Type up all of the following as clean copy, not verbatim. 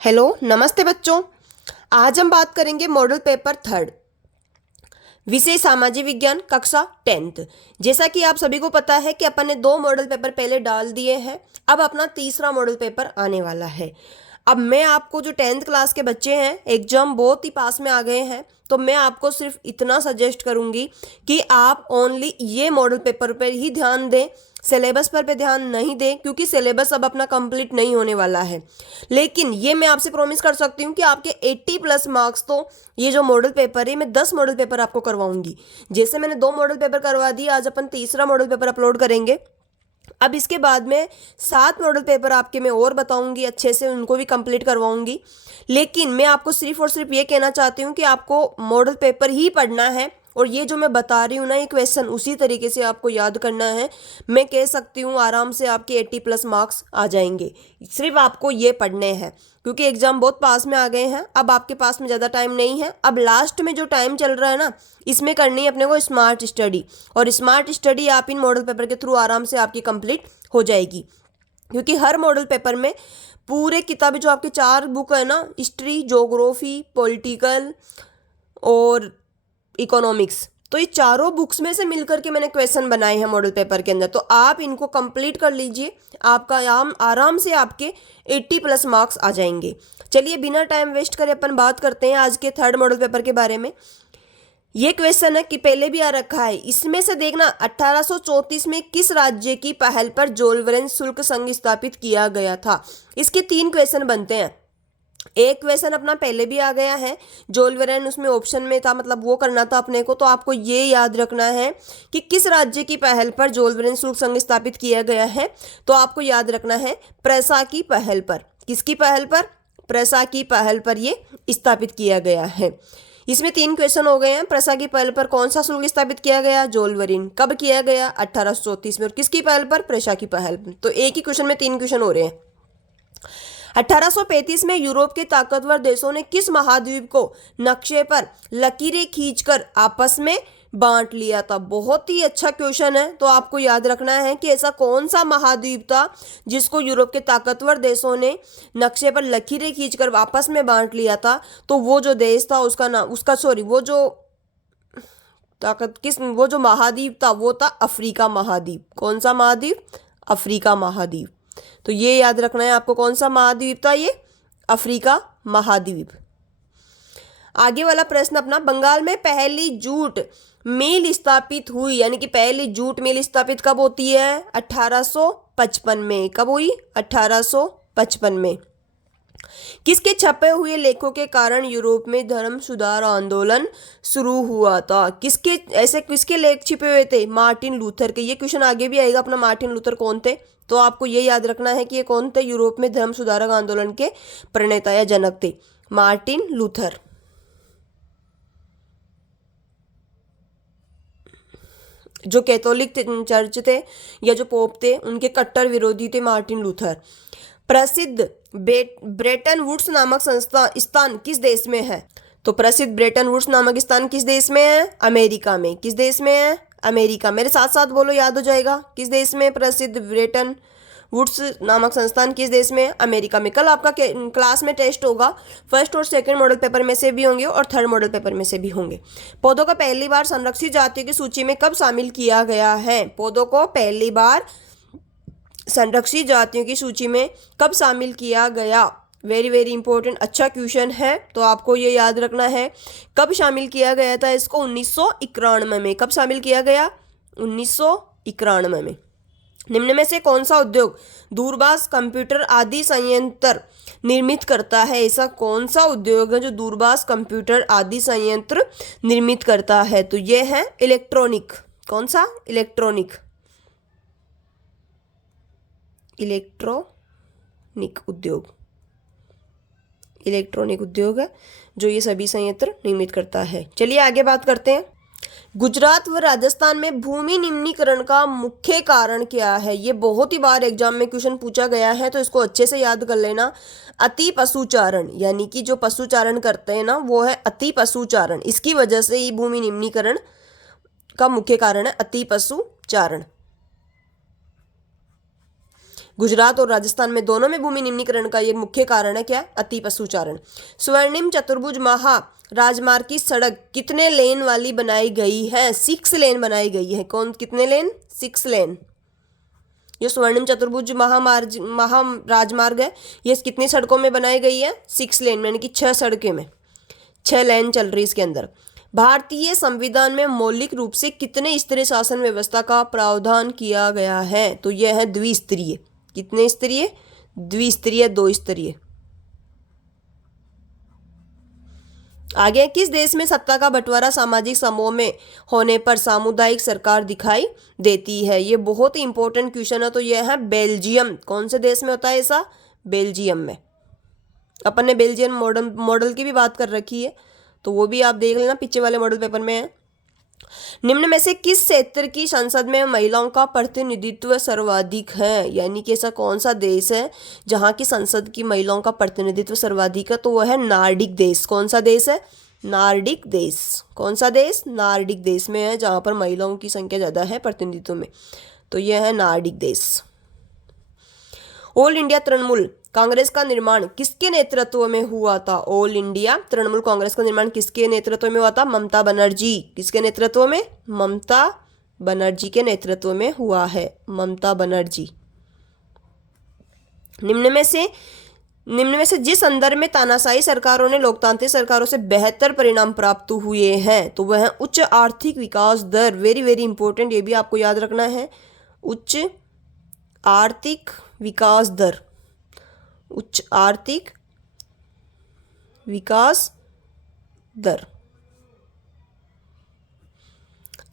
Hello नमस्ते बच्चों। आज हम बात करेंगे मॉडल पेपर थर्ड, विषय सामाजिक विज्ञान, कक्षा 10th। जैसा कि आप सभी को पता है कि अपन ने 2 मॉडल पेपर पहले डाल दिए हैं, अब अपना तीसरा मॉडल पेपर आने वाला है। अब मैं आपको जो 10th क्लास के बच्चे हैं, एग्जाम बहुत ही पास में आ गए हैं, तो मैं आपको सिर्फ इतना सजेस्ट करूंगी कि आप ओनली ये मॉडल पेपर पर ही ध्यान दें, सिलेबस पर ध्यान नहीं दें, क्योंकि सिलेबस अब अपना कंप्लीट नहीं होने वाला है। लेकिन ये मैं आपसे प्रॉमिस कर सकती हूँ कि आपके 80+ मार्क्स तो ये जो मॉडल पेपर है, मैं 10 मॉडल पेपर आपको करवाऊंगी। जैसे मैंने 2 मॉडल पेपर करवा दिए, आज अपन तीसरा मॉडल पेपर अपलोड करेंगे। अब इसके बाद में 7 मॉडल पेपर आपके मैं और बताऊंगी, अच्छे से उनको भी कंप्लीट करवाऊंगी। लेकिन मैं आपको सिर्फ और सिर्फ ये कहना चाहती हूँ कि आपको मॉडल पेपर ही पढ़ना है, और ये जो मैं बता रही हूँ ना, ये क्वेश्चन उसी तरीके से आपको याद करना है। मैं कह सकती हूँ आराम से आपके 80+ मार्क्स आ जाएंगे। सिर्फ आपको ये पढ़ने हैं, क्योंकि एग्जाम बहुत पास में आ गए हैं। अब आपके पास में ज़्यादा टाइम नहीं है। अब लास्ट में जो टाइम चल रहा है ना, इसमें करनी है अपने को स्मार्ट स्टडी, और स्मार्ट स्टडी आप इन मॉडल पेपर के थ्रू आराम से आपकी कंप्लीट हो जाएगी। क्योंकि हर मॉडल पेपर में पूरे किताबें जो आपके 4 बुक है ना, हिस्ट्री, ज्योग्राफी, पॉलिटिकल और इकोनॉमिक्स, तो ये चारों बुक्स में से मिलकर के मैंने क्वेश्चन बनाए हैं मॉडल पेपर के अंदर। तो आप इनको कंप्लीट कर लीजिए, आपका आराम से आपके 80+ मार्क्स आ जाएंगे। चलिए बिना टाइम वेस्ट करे अपन बात करते हैं आज के थर्ड मॉडल पेपर के बारे में। ये क्वेश्चन है कि पहले भी आ रखा है, इसमें से देखना 1834 में किस राज्य की पहल पर जोलवरेन शुल्क संघ स्थापित किया गया था। इसके 3 क्वेश्चन बनते हैं। एक क्वेश्चन अपना पहले भी आ गया है, जोलवेरन उसमें ऑप्शन में था, मतलब वो करना था अपने को। तो आपको ये याद रखना है कि किस राज्य की पहल पर जोलवेरन शुल्क संघ स्थापित किया गया है। तो आपको याद रखना है प्रेसा की पहल पर। किसकी पहल पर? प्रेसा की पहल पर ये स्थापित किया गया है। इसमें 3 क्वेश्चन हो गए हैं। प्रेसा की पहल पर कौन सा शुल्क स्थापित किया गया? जोलवेरिन। कब किया गया? 1834 में। और किसकी पहल पर? प्रेसा की पहल पर। तो एक ही क्वेश्चन में 3 क्वेश्चन हो रहे हैं। 1835 में यूरोप के ताकतवर देशों ने किस महाद्वीप को नक्शे पर लकीरें खींचकर आपस में बांट लिया था? बहुत ही अच्छा क्वेश्चन है। तो आपको याद रखना है कि ऐसा कौन सा महाद्वीप था जिसको यूरोप के ताकतवर देशों ने नक्शे पर लकीरें खींचकर आपस में बांट लिया था। तो वो जो देश था उसका नाम, वो जो महाद्वीप था वो था अफ्रीका महाद्वीप। कौन सा महाद्वीप? अफ्रीका महाद्वीप। तो ये याद रखना है आपको, कौन सा महाद्वीप था ये? अफ्रीका महाद्वीप। आगे वाला प्रश्न अपना, बंगाल में पहली जूट मिल स्थापित हुई, यानी कि पहली जूट मिल स्थापित कब होती है? 1855 में। कब हुई? 1855 में। किसके छपे हुए लेखों के कारण यूरोप में धर्म सुधार आंदोलन शुरू हुआ था? किसके लेख छिपे हुए थे? मार्टिन लूथर के। ये क्वेश्चन आगे भी आएगा अपना, मार्टिन लूथर कौन थे। तो आपको ये याद रखना है कि ये कौन थे? यूरोप में धर्म सुधारक आंदोलन के प्रणेता या जनक थे, मार्टिन लूथर। जो कैथोलिक चर्च थे या जो पोप थे, उनके कट्टर विरोधी थे मार्टिन लूथर। प्रसिद्ध ब्रेटन वुड्स नामक स्थान किस देश में है? तो प्रसिद्ध ब्रेटन वुड्स नामक स्थान किस देश में है? अमेरिका में। किस देश में है? अमेरिका। मेरे साथ साथ बोलो, याद हो जाएगा। किस देश में प्रसिद्ध ब्रेटन वुड्स नामक संस्थान किस देश में? अमेरिका में। कल आपका क्लास में टेस्ट होगा, फर्स्ट और सेकंड मॉडल पेपर में से भी होंगे और थर्ड मॉडल पेपर में से भी होंगे। पौधों को पहली बार संरक्षित जातियों की सूची में कब शामिल किया गया है? पौधों को पहली बार संरक्षित जातियों की सूची में कब शामिल किया गया? वेरी वेरी इंपॉर्टेंट, अच्छा क्वेश्चन है। तो आपको ये याद रखना है कब शामिल किया गया था इसको? 1991 में। कब शामिल किया गया? 1991 में। निम्न में से कौन सा उद्योग दूरभाष, कंप्यूटर आदि संयंत्र निर्मित करता है? ऐसा कौन सा उद्योग है जो दूरभाष, कंप्यूटर आदि संयंत्र निर्मित करता है? तो ये है इलेक्ट्रॉनिक। कौन सा? इलेक्ट्रॉनिक उद्योग है जो ये सभी संयंत्र निर्मित करता है। चलिए आगे बात करते हैं। गुजरात व राजस्थान में भूमि निम्नीकरण का मुख्य कारण क्या है? ये बहुत ही बार एग्जाम में क्वेश्चन पूछा गया है, तो इसको अच्छे से याद कर लेना। अति पशुचारण, यानी कि जो पशुचारण करते हैं ना, वो है अति पशुचारण। इसकी वजह से ये भूमि निम्नीकरण का मुख्य कारण है अति पशुचारण। गुजरात और राजस्थान में दोनों में भूमि निम्नीकरण का ये मुख्य कारण है क्या? अति पशुचारण। स्वर्णिम चतुर्भुज महा राजमार्ग की सड़क कितने लेन वाली बनाई गई है? 6 लेन बनाई गई है। कौन कितने लेन? 6 लेन। ये स्वर्णिम चतुर्भुज महा राजमार्ग है, ये कितनी सड़कों में बनाई गई है? 6 लेन, यानी कि 6 सड़कें में 6 लेन चल रही इसके अंदर। भारतीय संविधान में मौलिक रूप से कितने स्तरीय शासन व्यवस्था का प्रावधान किया गया है? तो यह है द्विस्तरीय। कितने स्तरीय? द्विस्तरीय, 2 स्तरीय। आगे, किस देश में सत्ता का बंटवारा सामाजिक समूह में होने पर सामुदायिक सरकार दिखाई देती है? ये बहुत ही इंपॉर्टेंट क्वेश्चन है। तो यह है बेल्जियम। कौन से देश में होता है ऐसा? बेल्जियम में। अपन ने बेल्जियम मॉडल की भी बात कर रखी है, तो वो भी आप देख लेना, पीछे वाले मॉडल पेपर में है। निम्न में से किस क्षेत्र की संसद में महिलाओं का प्रतिनिधित्व सर्वाधिक है? यानी कि ऐसा कौन सा देश है जहां की संसद की महिलाओं का प्रतिनिधित्व सर्वाधिक है? तो वह है नार्डिक देश। कौन सा देश है? नार्डिक देश। कौन सा देश? नार्डिक देश में है, जहां पर महिलाओं की संख्या ज़्यादा है प्रतिनिधित्व में। तो यह है नार्डिक देश। ऑल इंडिया तृणमूल कांग्रेस का निर्माण किसके नेतृत्व में हुआ था? ऑल इंडिया तृणमूल कांग्रेस का निर्माण किसके नेतृत्व में हुआ था? ममता बनर्जी। किसके नेतृत्व में? ममता बनर्जी के नेतृत्व में हुआ है। ममता बनर्जी। निम्न में से जिस संदर्भ में तानाशाही सरकारों ने लोकतांत्रिक सरकारों से बेहतर परिणाम प्राप्त हुए हैं, तो वह उच्च आर्थिक विकास दर। वेरी वेरी इंपॉर्टेंट, ये भी आपको याद रखना है। उच्च आर्थिक विकास दर। उच्च आर्थिक विकास दर।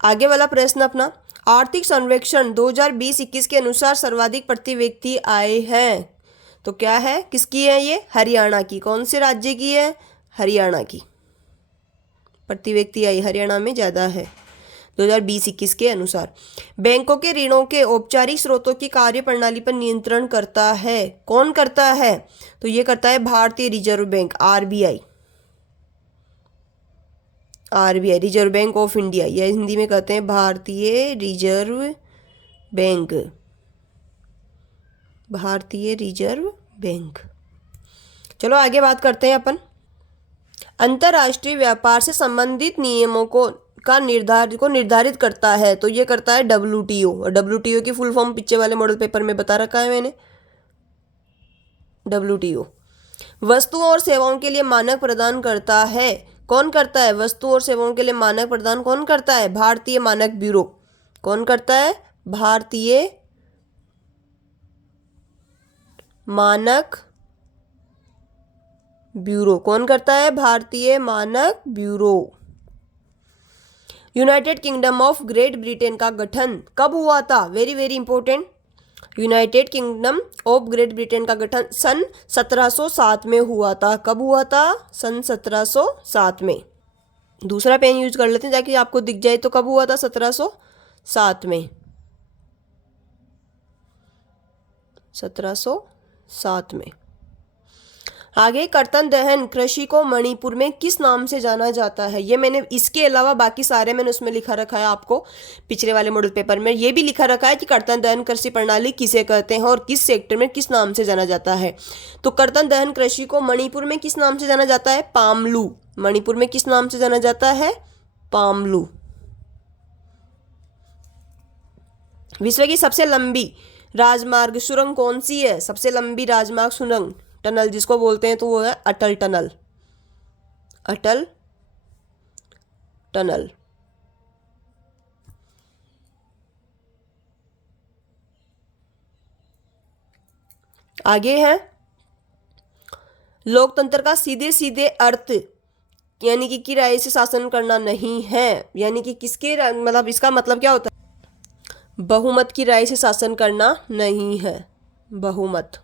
आगे वाला प्रश्न अपना, आर्थिक सर्वेक्षण 2020-21 के अनुसार सर्वाधिक प्रति व्यक्ति आय है। तो क्या है? किसकी है ये? हरियाणा की। कौन से राज्य की है? हरियाणा की। प्रति व्यक्ति आय हरियाणा में ज़्यादा है 2020-21 के अनुसार। बैंकों के ऋणों के औपचारिक स्रोतों की कार्यप्रणाली पर नियंत्रण करता है। कौन करता है? तो ये करता है भारतीय reserve bank, RBI. RBI, reserve bank of India, यह हिंदी में कहते हैं भारतीय रिजर्व बैंक। भारतीय रिजर्व बैंक। चलो आगे बात करते हैं अपन। अंतर्राष्ट्रीय व्यापार से संबंधित नियमों को निर्धारित करता है। तो ये करता है डब्ल्यूटीओ। और डब्ल्यूटीओ की फुल फॉर्म पीछे वाले मॉडल पेपर में बता रखा है मैंने। डब्ल्यूटीओ वस्तुओं और सेवाओं के लिए मानक प्रदान करता है। कौन करता है? वस्तुओं और सेवाओं के लिए मानक प्रदान कौन करता है? भारतीय मानक ब्यूरो। कौन करता है? भारतीय मानक ब्यूरो। कौन करता है? भारतीय मानक bureau. United kingdom of great Britain का गठन कब हुआ था? Very very important. United kingdom of great Britain का गठन सन 1707 में हुआ था। कब हुआ था? सन 1707 में। दूसरा पेन यूज कर लेते हैं ताकि आपको दिख जाए। तो कब हुआ था? 1707 में। 1707 में। आगे, कर्तन दहन कृषि को मणिपुर में किस नाम से जाना जाता है? ये मैंने इसके अलावा बाकी सारे मैंने उसमें लिखा रखा है आपको पिछले वाले मॉडल पेपर में। ये भी लिखा रखा है कि कर्तन दहन कृषि प्रणाली किसे कहते हैं और किस सेक्टर में किस नाम से जाना जाता है। तो कर्तन दहन कृषि को मणिपुर में किस नाम से जाना जाता है? पामलू। मणिपुर में किस नाम से जाना जाता है? पामलू। विश्व की सबसे लंबी राजमार्ग सुरंग कौन सी है? सबसे लंबी राजमार्ग सुरंग टनल जिसको बोलते हैं तो वो है अटल टनल। अटल टनल। आगे है, लोकतंत्र का सीधे सीधे अर्थ यानी कि राय से शासन करना नहीं है। यानी कि किसके मतलब इसका मतलब क्या होता है? बहुमत की राय से शासन करना नहीं है। बहुमत।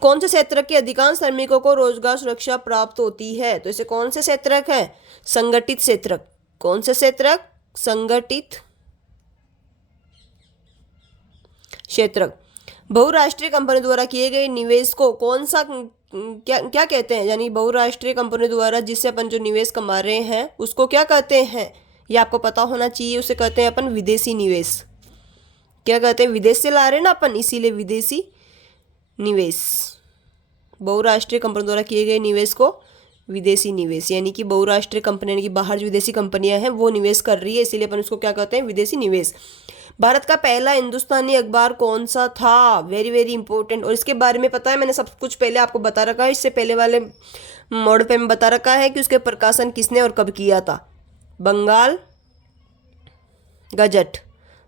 कौन से क्षेत्र के अधिकांश श्रमिकों को रोजगार सुरक्षा प्राप्त होती है? तो इसे कौन से क्षेत्रक है? संगठित क्षेत्रक। कौन से क्षेत्रक? संगठित क्षेत्रक। बहुराष्ट्रीय कंपनी द्वारा किए गए निवेश को कौन सा क्या कहते हैं? यानी बहुराष्ट्रीय कंपनी द्वारा जिससे अपन जो निवेश कमा रहे हैं उसको क्या कहते हैं? ये आपको पता होना चाहिए। उसे कहते हैं अपन विदेशी निवेश। क्या कहते हैं, विदेश से ला रहे हैं ना अपन, इसीलिए विदेशी निवेश। बहुराष्ट्रीय कंपनी द्वारा किए गए निवेश को विदेशी निवेश, यानी कि बहुराष्ट्रीय कंपनी यानी कि बाहर जो विदेशी कंपनियां हैं वो निवेश कर रही है, इसीलिए अपन उसको क्या कहते हैं, विदेशी निवेश। भारत का पहला हिंदुस्तानी अखबार कौन सा था, वेरी वेरी इंपॉर्टेंट, और इसके बारे में पता है, मैंने सब कुछ पहले आपको बता रखा है, इससे पहले वाले मॉडल पे मैं बता रखा है कि उसके प्रकाशन किसने और कब किया था, बंगाल गजट।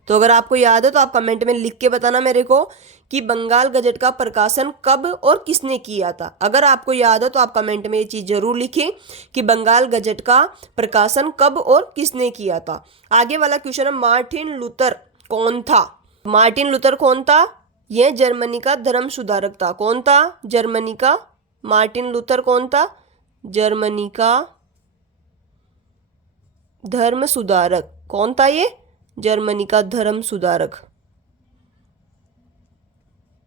तो अगर आपको याद है तो आप कमेंट में लिख के बताना मेरे को कि बंगाल गजट का प्रकाशन कब और किसने किया था। अगर आपको याद है तो आप कमेंट में ये चीज़ जरूर लिखें कि बंगाल गजट का प्रकाशन कब और किसने किया था। आगे वाला क्वेश्चन है, मार्टिन लूथर कौन था। मार्टिन लूथर कौन था, यह जर्मनी का धर्म सुधारक था। कौन था, जर्मनी का, मार्टिन लूथर कौन था, जर्मनी का धर्म सुधारक। कौन था ये, जर्मनी का धर्म सुधारक,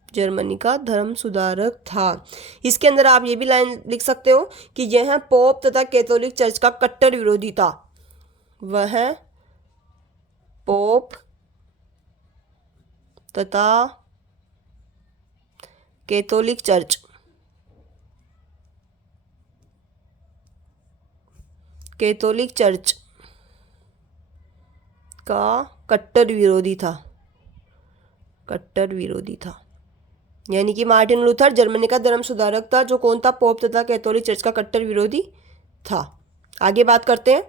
जर्मनी का धर्म सुधारक था। इसके अंदर आप ये भी लाइन लिख सकते हो कि यह पोप तथा कैथोलिक चर्च का कट्टर विरोधी था। वह पोप तथा कैथोलिक चर्च का कट्टर विरोधी था, कट्टर विरोधी था। यानी कि मार्टिन लूथर जर्मनी का धर्म सुधारक था, जो कौन था, पोप तथा कैथोलिक चर्च का कट्टर विरोधी था। आगे बात करते हैं।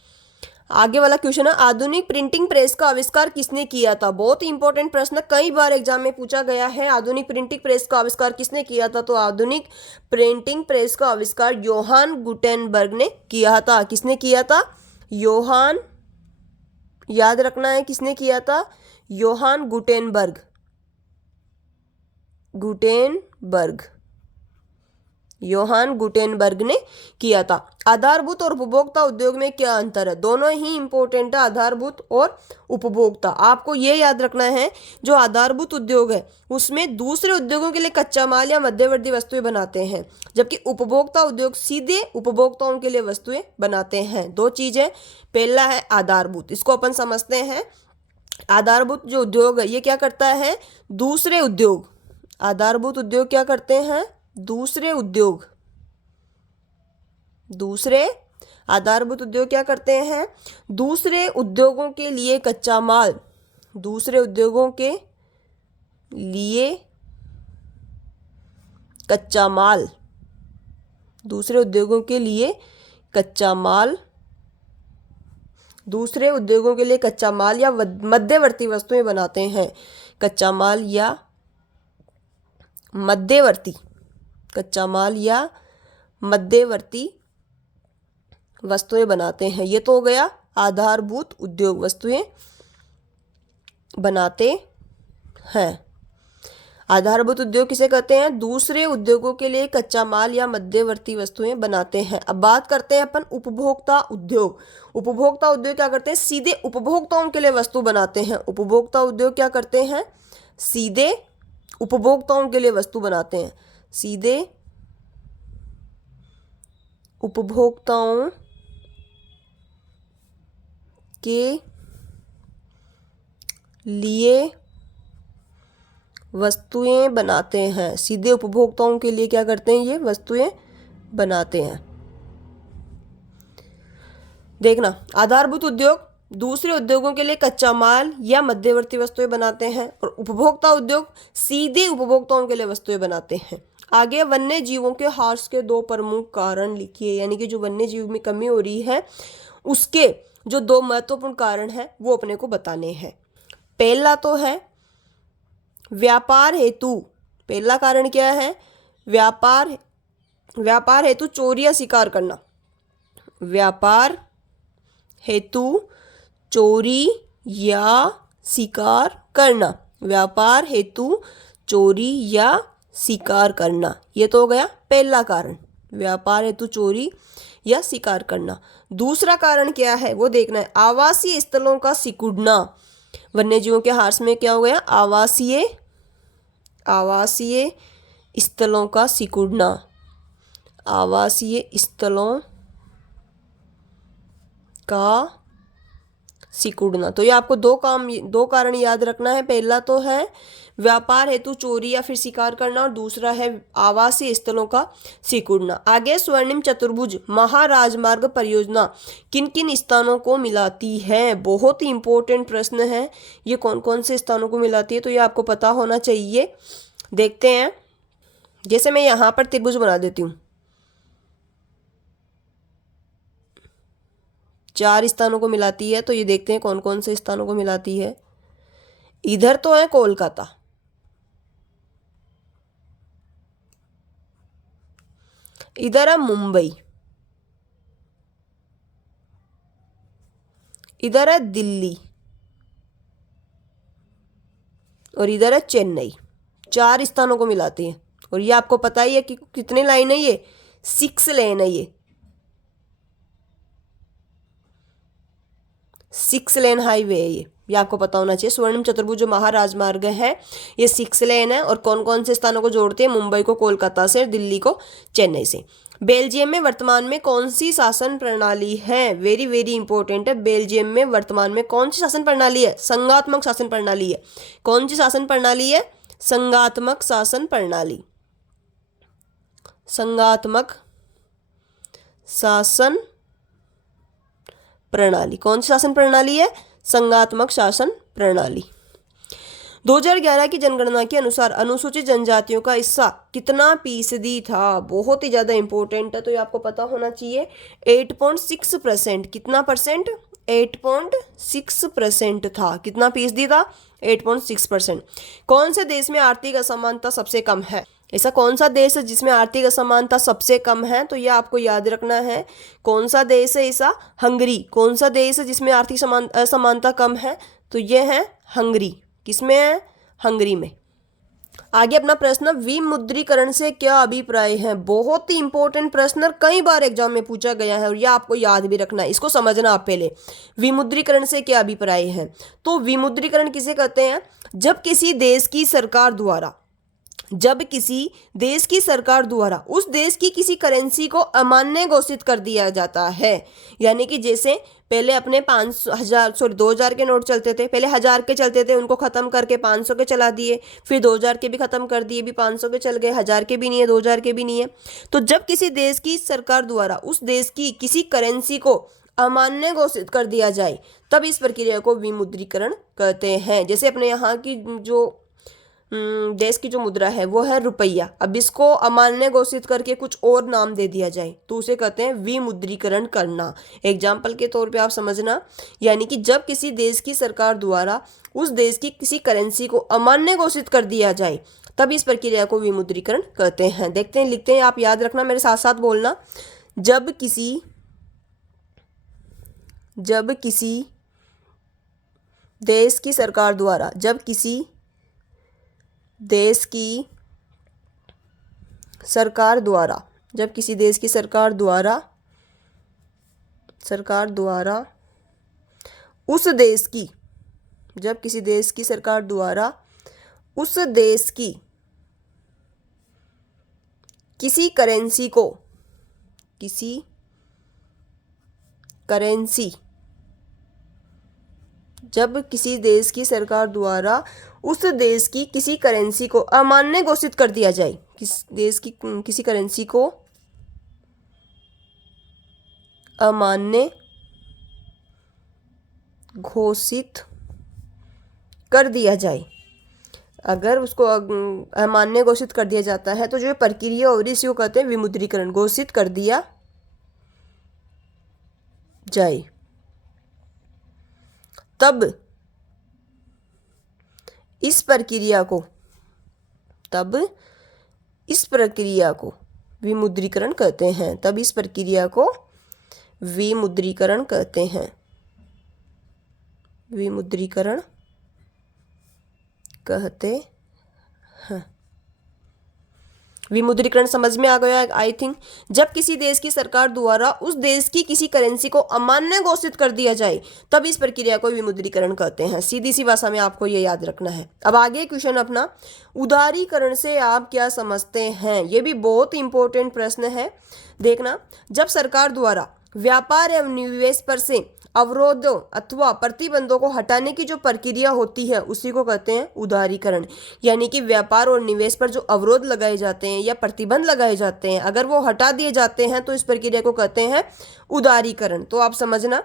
आगे वाला क्वेश्चन है, आधुनिक प्रिंटिंग प्रेस का आविष्कार किसने किया था। बहुत ही इंपॉर्टेंट प्रश्न, कई बार एग्जाम में पूछा गया है। आधुनिक प्रिंटिंग प्रेस का आविष्कार किसने किया था, तो आधुनिक प्रिंटिंग प्रेस का आविष्कार योहान गुटेनबर्ग ने किया था। किसने किया था, योहान, याद रखना है किसने किया था, Johann Gutenberg, Gutenberg, Johann Gutenberg ने किया था। आधारभूत और उपभोक्ता उद्योग में क्या अंतर है, दोनों ही इंपॉर्टेंट है, आधारभूत और उपभोक्ता। आपको ये याद रखना है, जो आधारभूत उद्योग है उसमें दूसरे उद्योगों के लिए कच्चा माल या मध्यवर्ती वस्तुएं बनाते हैं, जबकि उपभोक्ता उद्योग सीधे उपभोक्ताओं के लिए वस्तुएं बनाते हैं। दो चीजें, पहला है आधारभूत, इसको अपन समझते हैं। आधारभूत जो उद्योग है ये क्या करता है, दूसरे उद्योग, आधारभूत उद्योग क्या करते हैं, दूसरे उद्योग, दूसरे आधारभूत उद्योग क्या करते हैं, दूसरे उद्योगों के लिए कच्चा माल, दूसरे उद्योगों के लिए कच्चा माल, दूसरे उद्योगों के लिए कच्चा माल, दूसरे उद्योगों के लिए कच्चा माल या मध्यवर्ती वस्तुएं बनाते हैं। कच्चा माल या मध्यवर्ती, कच्चा माल या मध्यवर्ती वस्तुएं बनाते हैं। ये तो हो गया आधारभूत उद्योग, वस्तुएं बनाते हैं। आधारभूत उद्योग किसे कहते हैं, दूसरे उद्योगों के लिए कच्चा माल या मध्यवर्ती वस्तुएं बनाते हैं। अब बात करते हैं अपन उपभोक्ता उद्योग। उपभोक्ता उद्योग क्या करते हैं, सीधे उपभोक्ताओं के लिए वस्तु बनाते हैं। उपभोक्ता उद्योग क्या करते हैं, सीधे उपभोक्ताओं के लिए वस्तु बनाते हैं, सीधे उपभोक्ताओं के लिए वस्तुएं बनाते हैं, सीधे उपभोक्ताओं के लिए क्या करते हैं, ये वस्तुएं बनाते हैं। देखना, आधारभूत उद्योग दूसरे उद्योगों के लिए कच्चा माल या मध्यवर्ती वस्तुएं बनाते हैं, और उपभोक्ता उद्योग सीधे उपभोक्ताओं के लिए वस्तुएं बनाते हैं। आगे, वन्य जीवों के ह्रास के दो प्रमुख कारण लिखिए, यानी कि जो वन्य जीव में कमी हो रही है उसके जो दो महत्वपूर्ण कारण हैं वो अपने को बताने हैं। पहला तो है व्यापार हेतु, पहला कारण क्या है, व्यापार हेतु चोरी या शिकार करना, व्यापार हेतु चोरी या शिकार करना, व्यापार हेतु चोरी या शिकार करना, ये तो हो गया पहला कारण, व्यापार हेतु चोरी या शिकार करना। दूसरा कारण क्या है वो देखना है, आवासीय स्थलों का सिकुड़ना। वन्यजीवों के ह्रास में क्या हो गया, आवासीय स्थलों का सिकुड़ना, आवासीय स्थलों का सिकुड़ना। तो ये आपको दो कारण याद रखना है। पहला तो है व्यापार हेतु चोरी या फिर शिकार करना, और दूसरा है आवासीय स्थलों का सिकुड़ना। आगे स्वर्णिम चतुर्भुज महाराजमार्ग परियोजना किन किन स्थानों को मिलाती है? बहुत ही इंपॉर्टेंट प्रश्न है। ये कौन कौन से स्थानों को मिलाती है, तो ये आपको पता होना चाहिए। देखते हैं, जैसे मैं यहाँ पर त्रिभुज बना देती हूँ, 4 स्थानों को मिलाती है। तो ये देखते हैं कौन कौन से स्थानों को मिलाती है। इधर तो है कोलकाता, इधर है मुंबई, इधर है दिल्ली, और इधर है चेन्नई। 4 स्थानों को मिलाती है। और ये आपको पता ही है कि कितने लाइन है, ये 6 लेन है। ये 6 लेन हाईवे है। ये आपको पता होना चाहिए। स्वर्णिम चतुर्भुज जो महाराजमार्ग है ये 6 लेन है। और कौन कौन से स्थानों को जोड़ते हैं? मुंबई को कोलकाता से, दिल्ली को चेन्नई से। बेल्जियम में वर्तमान में कौन सी शासन प्रणाली है? वेरी वेरी इंपॉर्टेंट है। बेल्जियम में वर्तमान में कौन सी शासन प्रणाली है? संघात्मक शासन प्रणाली है। कौन सी शासन प्रणाली है? संघात्मक शासन प्रणाली। संघात्मक शासन प्रणाली। कौन सी शासन प्रणाली है? संघात्मक शासन प्रणाली। 2011 की जनगणना के अनुसार अनुसूचित जनजातियों का हिस्सा कितना फीसदी था? बहुत ही ज्यादा इंपॉर्टेंट है, तो ये आपको पता होना चाहिए। 8.6%। कितना परसेंट? 8.6% था। कितना फीसदी था? 8.6%। कौन से देश में आर्थिक असमानता सबसे कम है? ऐसा कौन सा देश है जिसमें आर्थिक असमानता सबसे कम है? तो यह आपको याद रखना है। कौन सा देश है ऐसा? हंगरी। कौन सा देश है जिसमें आर्थिक असमानता कम है? तो यह है हंगरी। किसमें है? हंगरी में। आगे अपना प्रश्न, विमुद्रीकरण से क्या अभिप्राय है? बहुत ही इंपॉर्टेंट प्रश्न, कई बार एग्जाम में पूछा गया है और यह आपको याद भी रखना है। इसको समझना आप पहले। विमुद्रीकरण से क्या अभिप्राय है? तो विमुद्रीकरण किसे कहते हैं? जब किसी देश की सरकार द्वारा उस देश की किसी करेंसी को अमान्य घोषित कर दिया जाता है। यानी कि जैसे पहले अपने 2000 के नोट चलते थे, पहले 1000 के चलते थे, उनको खत्म करके 500 के चला दिए, फिर 2000 के भी खत्म कर दिए, भी 500 के चल गए, 1000 के भी नहीं है, 2000 के भी नहीं है। तो जब किसी देश की सरकार द्वारा उस देश की किसी करेंसी को अमान्य घोषित कर दिया जाए, तब इस प्रक्रिया को विमुद्रीकरण कहते हैं। जैसे अपने यहाँ की जो देश की जो मुद्रा है वो है रुपया, अब इसको अमान्य घोषित करके कुछ और नाम दे दिया जाए तो उसे कहते हैं विमुद्रीकरण करना। एग्जाम्पल के तौर पे आप समझना, यानी कि जब किसी देश की सरकार द्वारा उस देश की किसी करेंसी को अमान्य घोषित कर दिया जाए तब इस प्रक्रिया को विमुद्रीकरण कहते हैं। देखते हैं, लिखते हैं, आप याद रखना, मेरे साथ साथ बोलना। जब किसी देश की सरकार द्वारा जब किसी देश की सरकार द्वारा उस देश की जब किसी देश की सरकार द्वारा उस देश की किसी करेंसी को जब किसी देश की सरकार द्वारा उस देश की किसी करेंसी को अमान्य घोषित कर दिया जाए, किस देश की किसी करेंसी को अमान्य घोषित कर दिया जाए, अगर उसको अमान्य घोषित कर दिया जाता है तो जो प्रक्रिया हो रही है इसी को कहते हैं विमुद्रीकरण। घोषित कर दिया जाए तब इस प्रक्रिया को विमुद्रीकरण कहते हैं। तब इस प्रक्रिया को विमुद्रीकरण कहते हैं। विमुद्रीकरण कहते हैं। विमुद्रीकरण समझ में आ गया आई थिंक। जब किसी देश की सरकार द्वारा उस देश की किसी करेंसी को अमान्य घोषित कर दिया जाए तब इस प्रक्रिया को विमुद्रीकरण कहते हैं। सीधी सी भाषा में आपको ये याद रखना है। अब आगे क्वेश्चन अपना, उदारीकरण से आप क्या समझते हैं? ये भी बहुत इंपॉर्टेंट प्रश्न है। देखना, जब सरकार द्वारा व्यापार एवं निवेश पर से अवरोधों अथवा प्रतिबंधों को हटाने की जो प्रक्रिया होती है उसी को कहते हैं उदारीकरण। यानी कि व्यापार और निवेश पर जो अवरोध लगाए जाते हैं या प्रतिबंध लगाए जाते हैं, अगर वो हटा दिए जाते हैं तो इस प्रक्रिया को कहते हैं उदारीकरण। तो आप समझना,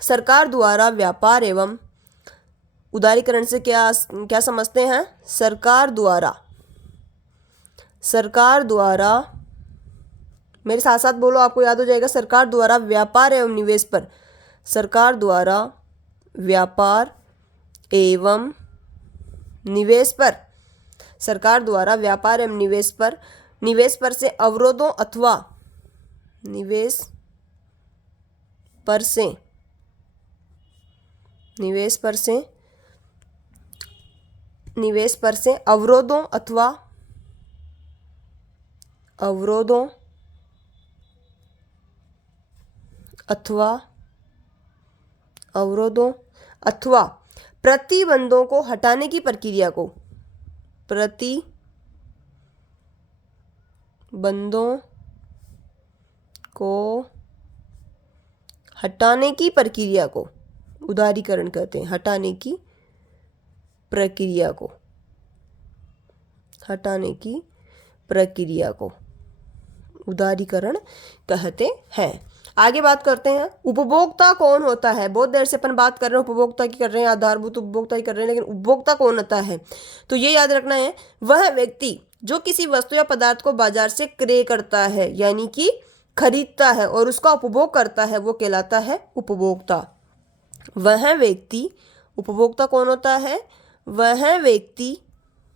सरकार द्वारा व्यापार एवं उदारीकरण से क्या क्या समझते हैं? सरकार द्वारा मेरे साथ साथ बोलो, आपको याद हो जाएगा। सरकार द्वारा व्यापार एवं निवेश पर, सरकार द्वारा व्यापार एवं निवेश पर, सरकार द्वारा व्यापार एवं निवेश पर से अवरोधों अथवा निवेश पर से अवरोधों अथवा प्रतिबंधों को हटाने की प्रक्रिया को उदारीकरण कहते हैं। हटाने की प्रक्रिया को उदारीकरण कहते हैं। आगे बात करते हैं, उपभोक्ता कौन होता है? बहुत देर से अपन बात कर रहे हैं उपभोक्ता की कर रहे हैं, आधारभूत उपभोक्ता की कर रहे हैं, लेकिन उपभोक्ता कौन होता है? तो ये याद रखना है, वह व्यक्ति जो किसी वस्तु या पदार्थ को बाजार से क्रय करता है, यानी कि खरीदता है और उसका उपभोग करता है, वो कहलाता है उपभोक्ता। वह व्यक्ति, उपभोक्ता कौन होता है? वह व्यक्ति,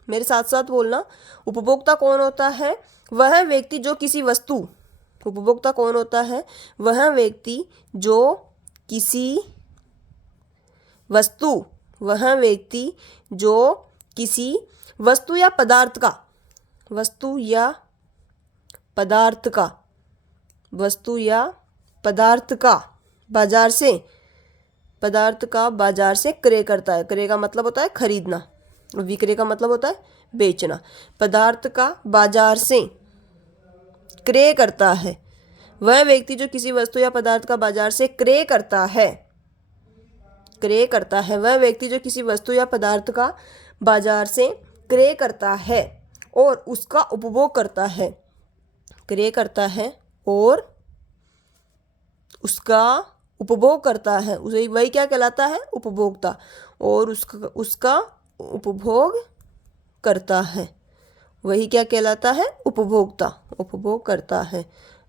मेरे साथ साथ बोलना, उपभोक्ता कौन होता है? वह व्यक्ति जो किसी वस्तु, उपभोक्ता कौन होता है? वह व्यक्ति जो किसी वस्तु, वह व्यक्ति जो किसी वस्तु या पदार्थ का बाजार से क्रय करता है। क्रय का मतलब होता है खरीदना, विक्रय का मतलब होता है बेचना। पदार्थ का बाजार से क्रय करता है, वह व्यक्ति जो किसी वस्तु या पदार्थ का बाजार से क्रय करता है, वह व्यक्ति जो किसी वस्तु या पदार्थ का बाजार से क्रय करता है और उसका उपभोग करता है। क्रय करता है और उसका उपभोग करता है, वही क्या कहलाता है? उपभोक्ता। और उसका उपभोग करता है, वही क्या कहलाता है? उपभोक्ता। उपभोग करता है,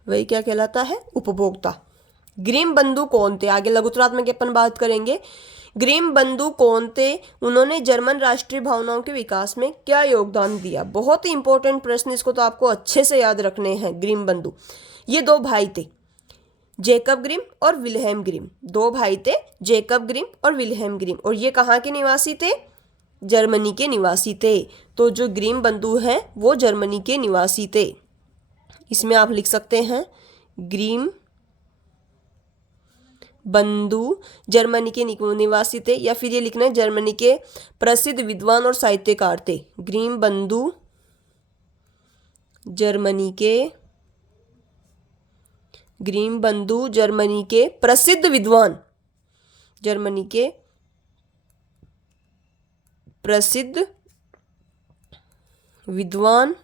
वही क्या कहलाता है? उपभोक्ता। ग्रीम बंधु कौन थे? आगे लघुतरात्मक की अपन बात करेंगे। ग्रीम बंधु कौन थे? उन्होंने जर्मन राष्ट्रीय भावनाओं के विकास में क्या योगदान दिया? बहुत ही इंपॉर्टेंट प्रश्न, इसको तो आपको अच्छे से याद रखने हैं। ग्रीम बंधु, ये दो भाई थे, जेकब ग्रीम और विल्हेम ग्रीम। दो भाई थे, जेकब ग्रीम और विल्हेम ग्रीम, और ये कहाँ के निवासी थे? जर्मनी के निवासी थे। तो जो ग्रीम बंधु हैं वो जर्मनी के निवासी थे। इसमें आप लिख सकते हैं ग्रीम बंधु जर्मनी के निवासी थे, या फिर ये लिखना है जर्मनी के प्रसिद्ध विद्वान और साहित्यकार थे। ग्रीम बंधु जर्मनी के प्रसिद्ध विद्वान, जर्मनी के प्रसिद्ध विद्वान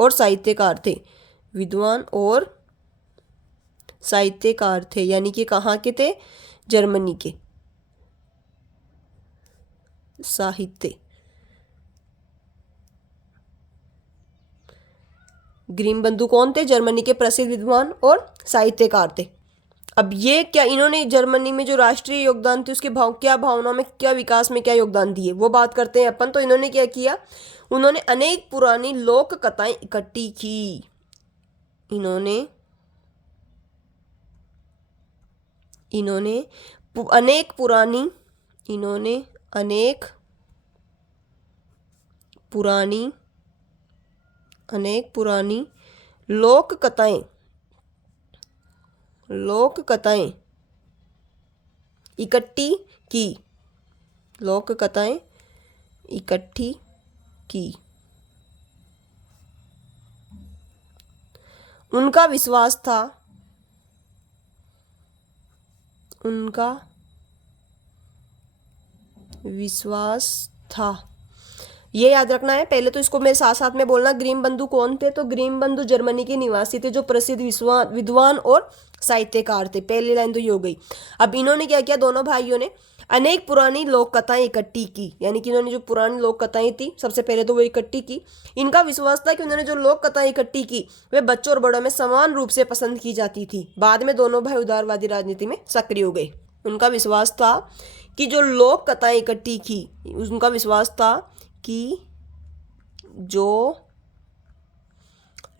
और साहित्यकार थे। विद्वान और साहित्यकार थे, यानी कि कहाँ के थे? जर्मनी के। साहित्य, ग्रीम बंधु कौन थे? जर्मनी के प्रसिद्ध विद्वान और साहित्यकार थे। अब ये क्या, इन्होंने जर्मनी में जो राष्ट्रीय योगदान थे उसके क्या भावनाओं में, क्या विकास में क्या योगदान दिए, वो बात करते हैं अपन। तो इन्होंने क्या किया? उन्होंने अनेक पुरानी लोक कथाएं इकट्ठी की। इन्होंने अनेक पुरानी लोक कथाएं इकट्ठी की। उनका विश्वास था उनका विश्वास था। ये याद रखना है। पहले तो इसको मेरे साथ साथ में बोलना। ग्रीम बंधु कौन थे? तो ग्रीम बंधु जर्मनी के निवासी थे जो प्रसिद्ध विद्वान और साहित्यकार थे। पहली लाइन तो ये हो गई। अब इन्होंने क्या किया, दोनों भाइयों ने अनेक पुरानी लोक कथाएं इकट्ठी की, यानी कि इन्होंने जो पुरानी लोक कथाएं थी सबसे पहले तो वो इकट्ठी की। इनका विश्वास था कि उन्होंने जो लोक कथाएं इकट्ठी की वे बच्चों और बड़ों में समान रूप से पसंद की जाती थी। बाद में दोनों भाई उदारवादी राजनीति में सक्रिय हो गए। उनका विश्वास था कि जो लोक कथाएं इकट्ठी की, उनका विश्वास था कि जो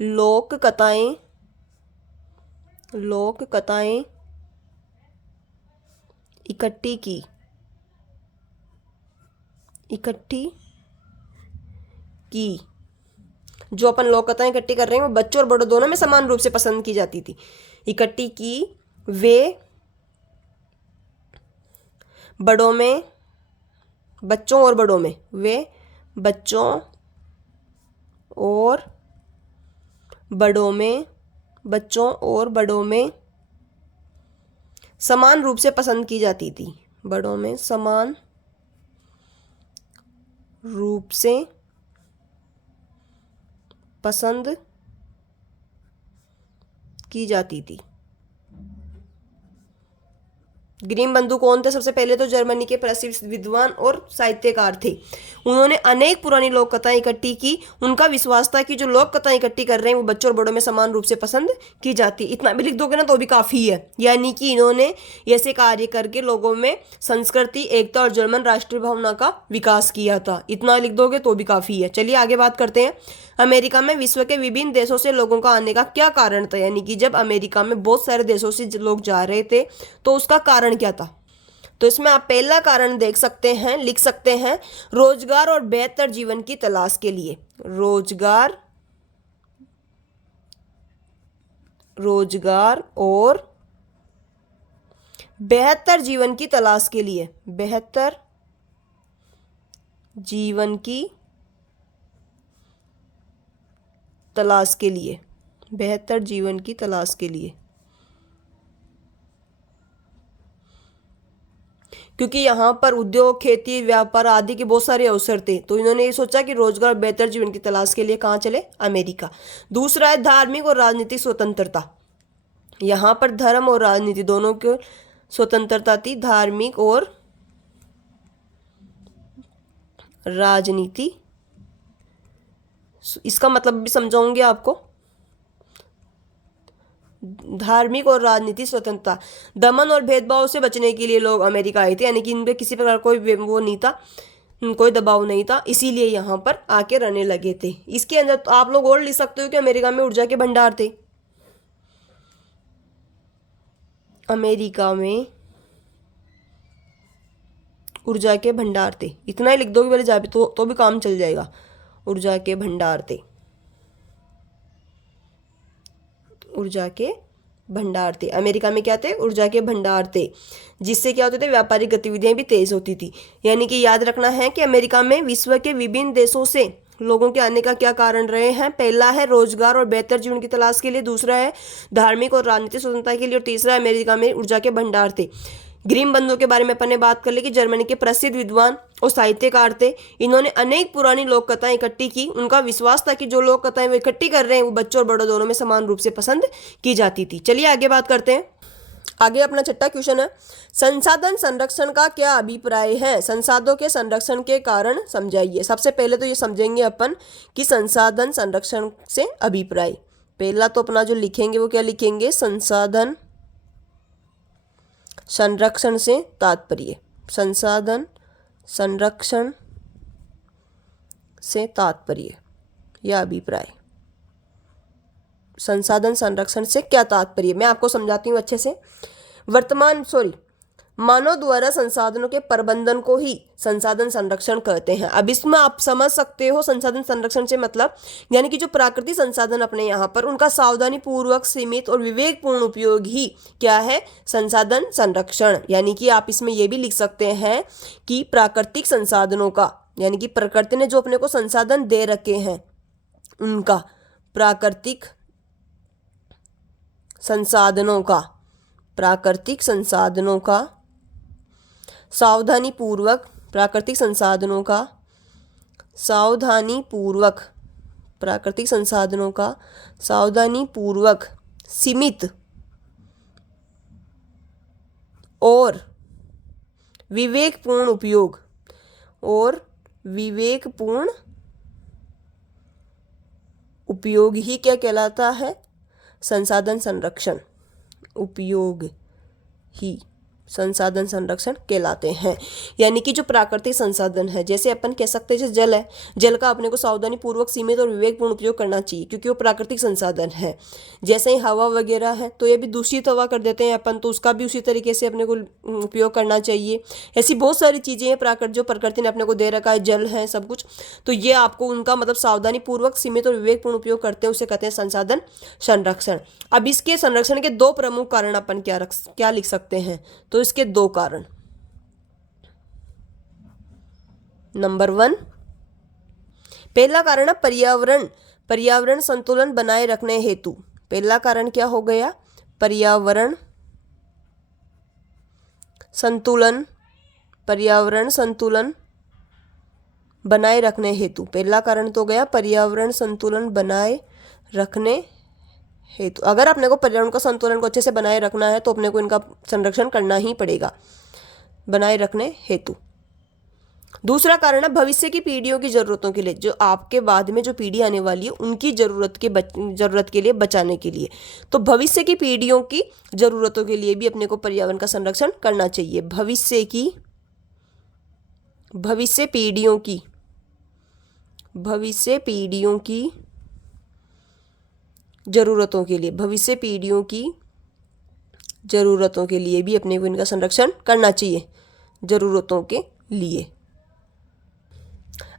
लोक कथाएं इकट्ठी की जो अपन लोक कथाएं इकट्ठी कर रहे हैं वो बच्चों और बड़ों दोनों में समान रूप से पसंद की जाती थी। इकट्ठी की वे बच्चों और बड़ों में समान रूप से पसंद की जाती थी। बड़ों में समान रूप से पसंद की जाती थी। ग्रीम बंधु कौन थे? सबसे पहले तो जर्मनी के प्रसिद्ध विद्वान और साहित्यकार थे। उन्होंने अनेक पुरानी लोक कथाएं इकट्ठी की। उनका विश्वास था कि जो लोक कथाएं इकट्ठी कर रहे हैं वो बच्चों और बड़ों में समान रूप से पसंद की जाती। इतना भी लिख दोगे ना तो भी काफ़ी है। यानी कि इन्होंने ऐसे कार्य करके लोगों में संस्कृति, एकता और जर्मन राष्ट्रीय भावना का विकास किया था। इतना लिख दोगे तो भी काफ़ी है। चलिए आगे बात करते हैं। अमेरिका में विश्व के विभिन्न देशों से लोगों का आने का क्या कारण था? यानी कि जब अमेरिका में बहुत सारे देशों से लोग जा रहे थे तो उसका कारण क्या था? तो इसमें आप पहला कारण देख सकते हैं, लिख सकते हैं, रोजगार और बेहतर जीवन की तलाश के लिए। रोजगार और बेहतर जीवन की तलाश के लिए। बेहतर जीवन की तलाश के लिए। बेहतर जीवन की तलाश के लिए। क्योंकि यहाँ पर उद्योग, खेती, व्यापार आदि के बहुत सारे अवसर थे, तो इन्होंने ये सोचा कि रोजगार, बेहतर जीवन की तलाश के लिए कहाँ चले? अमेरिका। दूसरा है धार्मिक और राजनीतिक स्वतंत्रता। यहाँ पर धर्म और राजनीति दोनों की स्वतंत्रता थी। धार्मिक और राजनीति, इसका मतलब भी समझाऊंगी आपको। धार्मिक और राजनीतिक स्वतंत्रता, दमन और भेदभाव से बचने के लिए लोग अमेरिका आए थे। यानी कि इनपे किसी प्रकार कोई वो नहीं था, कोई दबाव नहीं था, इसीलिए यहाँ पर आके रहने लगे थे। इसके अंदर तो आप लोग और लिख सकते हो कि अमेरिका में ऊर्जा के भंडार थे। अमेरिका में ऊर्जा के भंडार थे। इतना ही लिख दोगे पहले जाके तो भी काम चल जाएगा। ऊर्जा के भंडार थे। ऊर्जा के भंडार थे। अमेरिका में क्या थे? ऊर्जा के भंडार थे, जिससे क्या होते थे? व्यापारिक गतिविधियां भी तेज होती थी। यानी कि याद रखना है कि अमेरिका में विश्व के विभिन्न देशों से लोगों के आने का क्या कारण रहे हैं? पहला है रोजगार और बेहतर जीवन की तलाश के लिए, दूसरा है धार्मिक और राजनीतिक स्वतंत्रता के लिए, और तीसरा अमेरिका में ऊर्जा के भंडार थे। ग्रीम बंधुओं के बारे में अपन ने बात कर ली कि जर्मनी के प्रसिद्ध विद्वान और साहित्यकार थे। इन्होंने अनेक पुरानी लोक कथाएं इकट्ठी की। उनका विश्वास था कि जो लोक कथाएं वो इकट्ठी कर रहे हैं वो बच्चों और बड़ों दोनों में समान रूप से पसंद की जाती थी। चलिए आगे बात करते हैं। आगे अपना छठा क्वेश्चन है, संसाधन संरक्षण का क्या अभिप्राय है? संसाधनों के संरक्षण के कारण समझाइए। सबसे पहले तो ये समझेंगे अपन कि संसाधन संरक्षण से अभिप्राय। पहला तो अपना जो लिखेंगे वो क्या लिखेंगे? संसाधन संरक्षण से तात्पर्य। संसाधन संरक्षण से तात्पर्य या अभिप्राय। संसाधन संरक्षण से क्या तात्पर्य? मैं आपको समझाती हूँ अच्छे से। मानव द्वारा संसाधनों के प्रबंधन को ही संसाधन संरक्षण कहते हैं। अब इसमें आप समझ सकते हो संसाधन संरक्षण से मतलब यानी कि जो प्राकृतिक संसाधन अपने यहाँ पर उनका सावधानी पूर्वक, सीमित और विवेकपूर्ण उपयोग ही क्या है? संसाधन संरक्षण। यानी कि आप इसमें यह भी लिख सकते हैं कि प्राकृतिक संसाधनों का, यानी कि प्रकृति ने जो अपने को संसाधन दे रखे हैं उनका, प्राकृतिक संसाधनों का प्राकृतिक संसाधनों का सावधानीपूर्वक प्राकृतिक संसाधनों का सावधानीपूर्वक प्राकृतिक संसाधनों का सावधानीपूर्वक सीमित और विवेकपूर्ण उपयोग और विवेकपूर्ण उपयोग ही क्या कहलाता है? संसाधन संरक्षण। उपयोग ही संसाधन संरक्षण कहलाते हैं। यानी कि जो प्राकृतिक संसाधन है, जैसे अपन कह सकते हैं जैसे जल है, जल का अपने को सावधानी पूर्वक सीमित और विवेकपूर्ण उपयोग करना चाहिए क्योंकि वो प्राकृतिक संसाधन है। जैसे ही हवा वगैरह है तो ये भी दूषित हवा कर देते हैं अपन, तो उसका भी उसी तरीके से अपने को उपयोग करना चाहिए। ऐसी बहुत सारी चीज़ें हैं जो प्रकृति ने अपने को दे रखा है, जल है, सब कुछ, तो ये आपको उनका मतलब सावधानी पूर्वक सीमित और विवेकपूर्ण उपयोग करते हैं, उसे कहते हैं संसाधन संरक्षण। अब इसके संरक्षण के दो प्रमुख कारण अपन क्या लिख सकते हैं? तो इसके दो कारण। नंबर 1, पहला कारण है पर्यावरण संतुलन बनाए रखने हेतु। पहला कारण क्या हो गया? पर्यावरण संतुलन बनाए रखने हेतु। पहला कारण तो गया पर्यावरण संतुलन बनाए रखने हेतु। अगर अपने को पर्यावरण का संतुलन को अच्छे से बनाए रखना है तो अपने को इनका संरक्षण करना ही पड़ेगा, बनाए रखने हेतु। दूसरा कारण है भविष्य की पीढ़ियों की जरूरतों के लिए, जो आपके बाद में जो पीढ़ी आने वाली है उनकी जरूरत के लिए बचाने के लिए। तो भविष्य की पीढ़ियों की जरूरतों के लिए भी अपने को पर्यावरण का संरक्षण करना चाहिए। भविष्य पीढ़ियों की जरूरतों के लिए, भविष्य पीढ़ियों की जरूरतों के लिए भी अपने को इनका संरक्षण करना चाहिए, जरूरतों के लिए।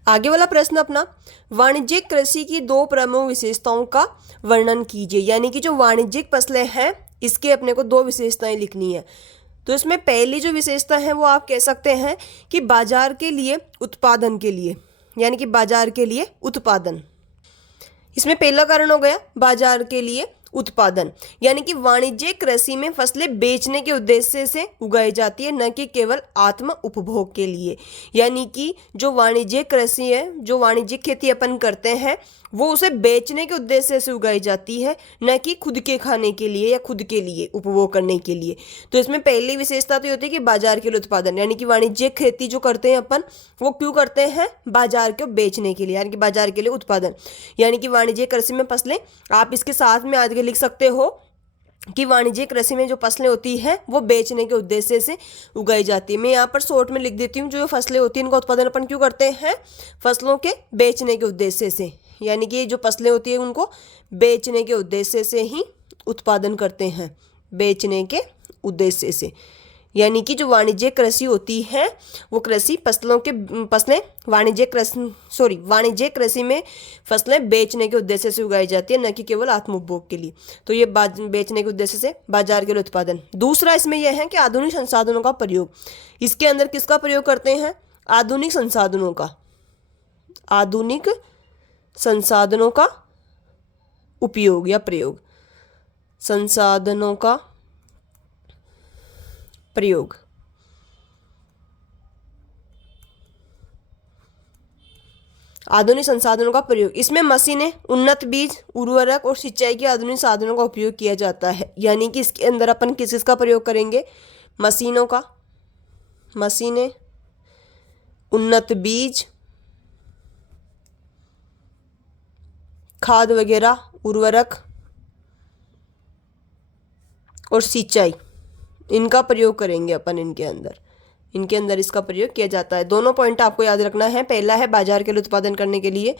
आगे वाला प्रश्न अपना, वाणिज्यिक कृषि की दो प्रमुख विशेषताओं का वर्णन कीजिए। यानी कि जो वाणिज्यिक फसलें हैं इसके अपने को दो विशेषताएं लिखनी है। तो इसमें पहली जो विशेषता है वो आप कह सकते हैं कि बाजार के लिए, उत्पादन के लिए, यानी कि बाजार के लिए उत्पादन। इसमें पहला कारण हो गया बाजार के लिए उत्पादन, यानी कि वाणिज्यिक कृषि में फसलें बेचने के उद्देश्य से उगाई जाती है, न कि केवल आत्म उपभोग के लिए। यानी कि जो वाणिज्यिक कृषि है, जो वाणिज्यिक खेती अपन करते हैं, वो उसे बेचने के उद्देश्य से उगाई जाती है, न कि खुद के खाने के लिए या खुद के लिए उपभोग करने के लिए। तो इसमें पहली विशेषता तो होती है कि बाजार के लिए उत्पादन, यानी कि वाणिज्यिक खेती जो करते हैं अपन वो क्यों करते हैं? बाजार को बेचने के लिए, यानी कि बाजार के लिए उत्पादन। यानी कि वाणिज्यिक कृषि में फसलें, आप इसके साथ में आगे लिख सकते हो कि वाणिज्यिक कृषि में जो फसलें होती हैं वो बेचने के उद्देश्य से उगाई जाती है। मैं यहाँ पर शॉर्ट में लिख देती हूँ, जो फसलें होती हैं इनका उत्पादन अपन क्यों करते हैं? फसलों के बेचने के उद्देश्य से, यानी कि जो फसलें होती है उनको बेचने के उद्देश्य से ही उत्पादन करते हैं, बेचने के उद्देश्य से। यानी कि जो वाणिज्यिक कृषि होती है वो कृषि फसलें वाणिज्यिक कृषि में फसलें बेचने के उद्देश्य से उगाई जाती है, न कि केवल आत्म उपभोग के लिए। तो ये बेचने के उद्देश्य से, बाजार के लिए उत्पादन। दूसरा इसमें यह है कि आधुनिक संसाधनों का प्रयोग। इसके अंदर किसका प्रयोग करते हैं? आधुनिक संसाधनों का, आधुनिक संसाधनों का उपयोग या प्रयोग, संसाधनों का प्रयोग। आधुनिक संसाधनों का प्रयोग, इसमें मशीनें, उन्नत बीज, उर्वरक और सिंचाई के आधुनिक साधनों का उपयोग किया जाता है। यानी कि इसके अंदर अपन किसका प्रयोग करेंगे? मशीनों का, मशीनें, उन्नत बीज, खाद वगैरह, उर्वरक और सिंचाई, इनका प्रयोग करेंगे अपन। इनके अंदर इसका प्रयोग किया जाता है। दोनों पॉइंट आपको याद रखना है। पहला है बाजार के लिए उत्पादन करने के लिए,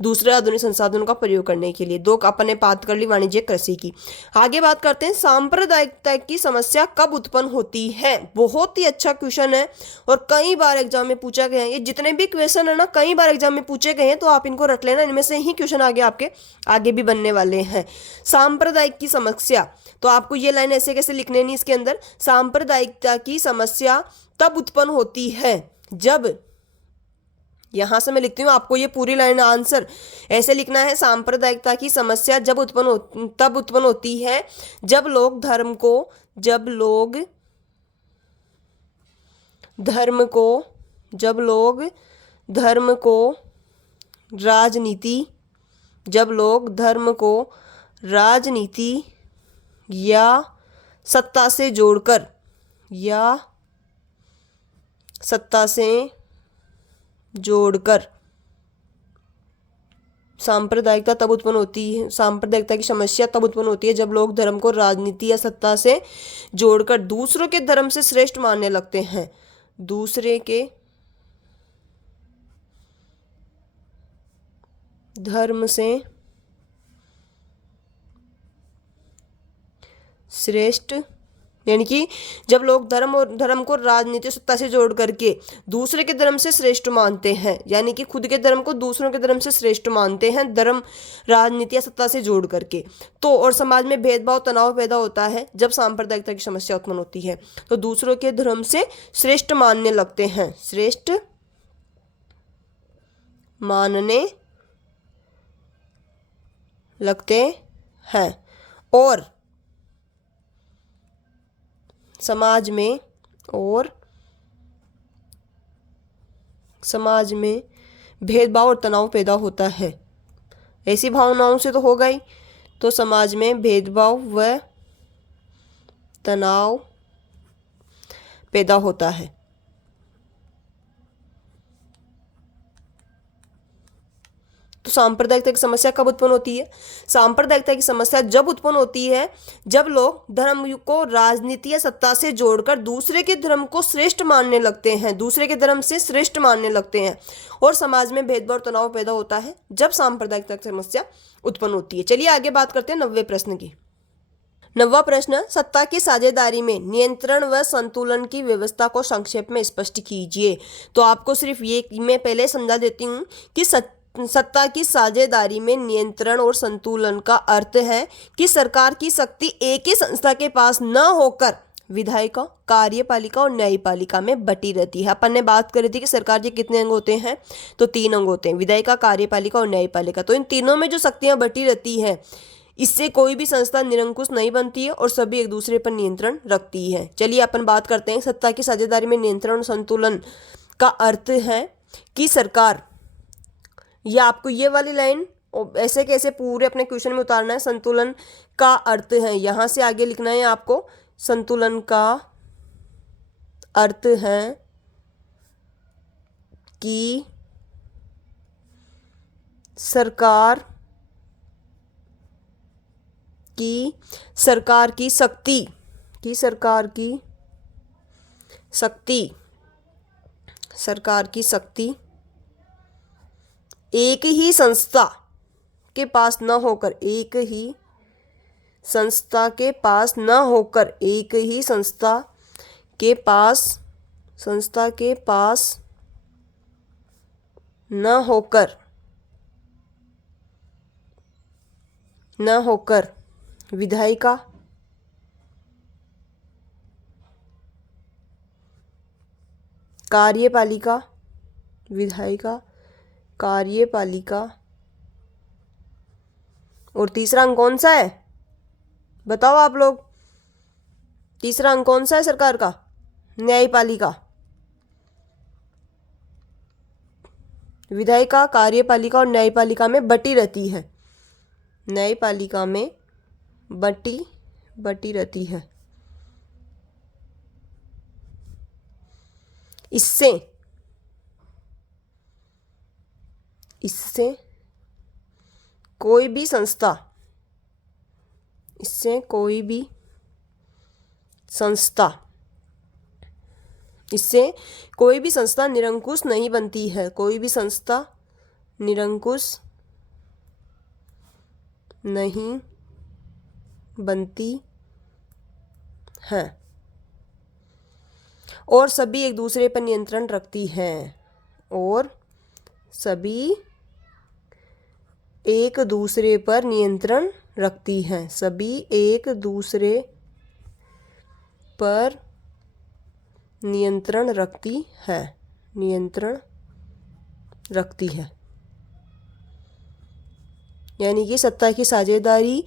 दूसरा आधुनिक संसाधनों का प्रयोग करने के लिए। दो अपन ने बात कर ली वाणिज्यिक कृषि की। आगे बात करते हैं सांप्रदायिकता की समस्या कब उत्पन्न होती है। बहुत ही अच्छा क्वेश्चन है और कई बार एग्जाम में पूछा गया है। ये जितने भी क्वेश्चन है ना कई बार एग्जाम में पूछे गए हैं, तो आप इनको रट लेना, इनमें से ही क्वेश्चन आपके आगे भी बनने वाले हैं। सांप्रदायिक की समस्या, तो आपको ये लाइन ऐसे कैसे लिखने नहीं इसके अंदर, सांप्रदायिकता की समस्या तब उत्पन्न होती है जब, यहां से मैं लिखती हूं, आपको ये पूरी लाइन आंसर ऐसे लिखना है, सांप्रदायिकता की समस्या तब उत्पन्न होती है जब लोग धर्म को जब लोग धर्म को राजनीति या सत्ता से जोड़कर सांप्रदायिकता की समस्या तब उत्पन्न होती है जब लोग धर्म को राजनीति या सत्ता से जोड़कर दूसरों के धर्म से श्रेष्ठ मानने लगते हैं। दूसरे के धर्म से श्रेष्ठ, यानी कि जब लोग धर्म को राजनीति सत्ता से जोड़ करके दूसरे के धर्म से श्रेष्ठ मानते हैं, यानी कि खुद के धर्म को दूसरों के धर्म से श्रेष्ठ मानते हैं धर्म राजनीति या सत्ता से जोड़ करके, तो और समाज में भेदभाव तनाव पैदा होता है जब सांप्रदायिकता की समस्या उत्पन्न होती है, तो दूसरों के धर्म से श्रेष्ठ मानने लगते हैं, श्रेष्ठ मानने लगते हैं और समाज में भेदभाव और तनाव पैदा होता है। ऐसी भावनाओं से तो हो गई, तो समाज में भेदभाव व तनाव पैदा होता है। तो सांप्रदायिकता की समस्या कब उत्पन्न होती है? सांप्रदायिकता की समस्या जब उत्पन्न होती है जब लोग धर्म को राजनीति या सत्ता से जोड़कर दूसरे के धर्म को श्रेष्ठ मानने लगते हैं, दूसरे के धर्म से श्रेष्ठ मानने लगते हैं और समाज में भेदभाव तनाव पैदा होता है जब सांप्रदायिकता की समस्या उत्पन्न होती है। चलिए आगे बात करते हैं 90वें प्रश्न की। 90वां प्रश्न, सत्ता की साझेदारी में नियंत्रण व संतुलन की व्यवस्था को संक्षेप में स्पष्ट कीजिए। तो आपको सिर्फ ये मैं पहले समझा देती हूँ कि सत्ता की साझेदारी में नियंत्रण और संतुलन का अर्थ है कि सरकार की शक्ति एक ही संस्था के पास न होकर विधायिका, कार्यपालिका और न्यायपालिका में बटी रहती है। अपन ने बात करी थी कि सरकार के कितने अंग होते हैं, तो 3 अंग होते हैं, विधायिका, कार्यपालिका और न्यायपालिका। तो इन तीनों में जो शक्तियां बटी रहती हैं, इससे कोई भी संस्था निरंकुश नहीं बनती है और सभी एक दूसरे पर नियंत्रण रखती है। चलिए अपन बात करते हैं। सत्ता की साझेदारी में नियंत्रण और संतुलन का अर्थ है कि सरकार, या आपको ये वाली लाइन ऐसे कैसे पूरे अपने क्वेश्चन में उतारना है। संतुलन का अर्थ है, यहां से आगे लिखना है आपको, संतुलन का अर्थ है कि सरकार की शक्ति एक ही संस्था के पास न होकर एक ही संस्था के पास न होकर विधायिका, कार्यपालिका और तीसरा अंग कौन सा है बताओ आप लोग? तीसरा अंग कौन सा है सरकार का? न्यायपालिका। विधायिका, कार्यपालिका और न्यायपालिका में बटी रहती है, न्यायपालिका में बटी रहती है। इससे कोई भी संस्था निरंकुश नहीं बनती है, कोई भी संस्था निरंकुश नहीं बनती है और सभी एक दूसरे पर नियंत्रण रखती हैं, और सभी एक दूसरे पर नियंत्रण रखती हैं, सभी एक दूसरे पर नियंत्रण रखती है। यानी कि सत्ता की साझेदारी